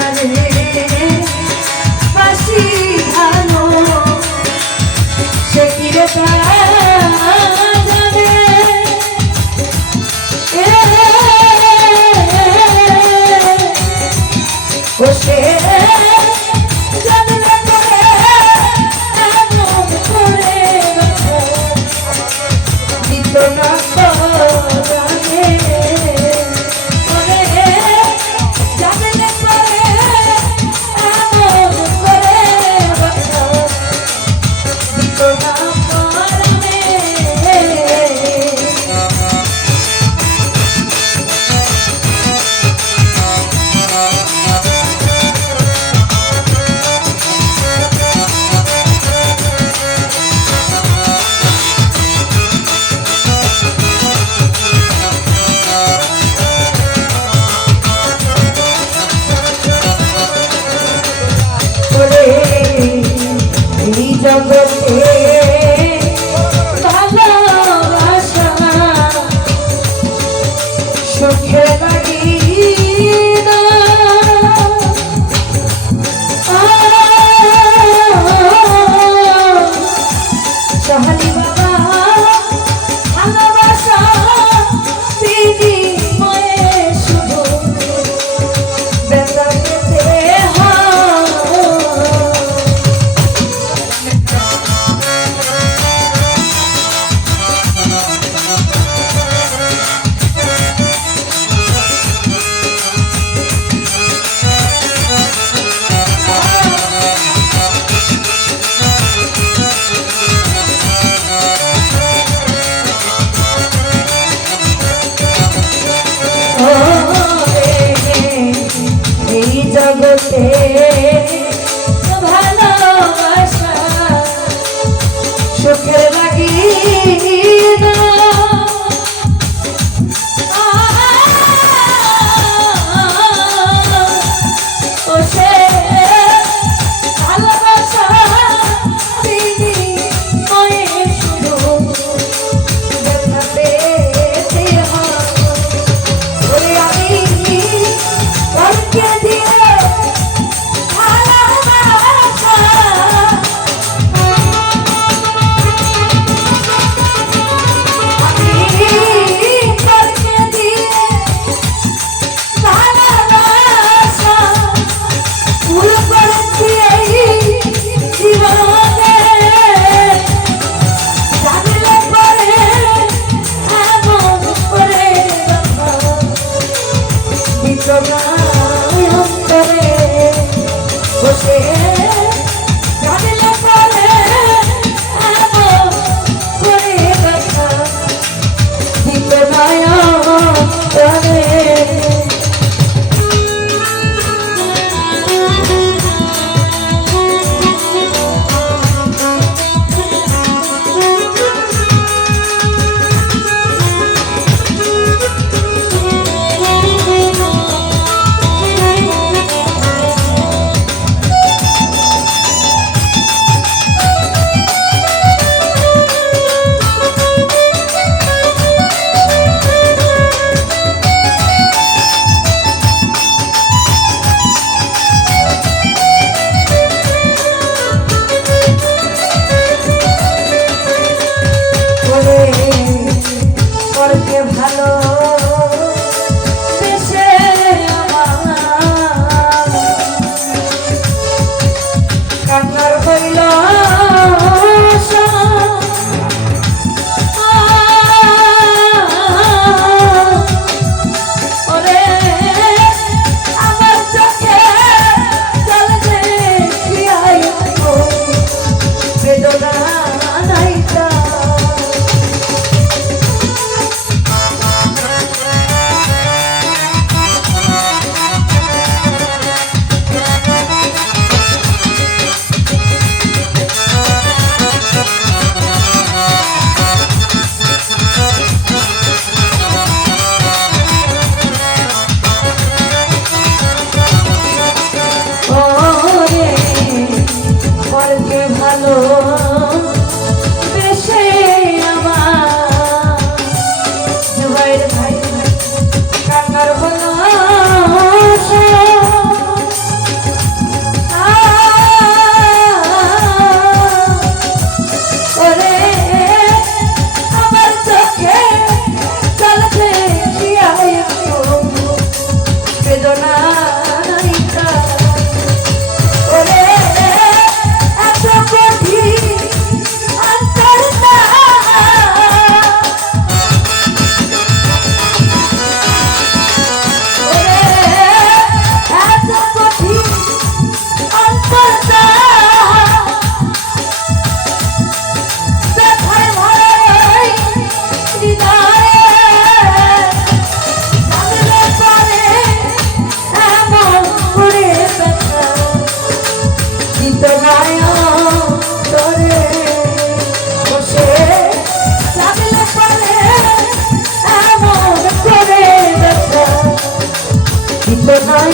Daddy. I'm gonna place. নয়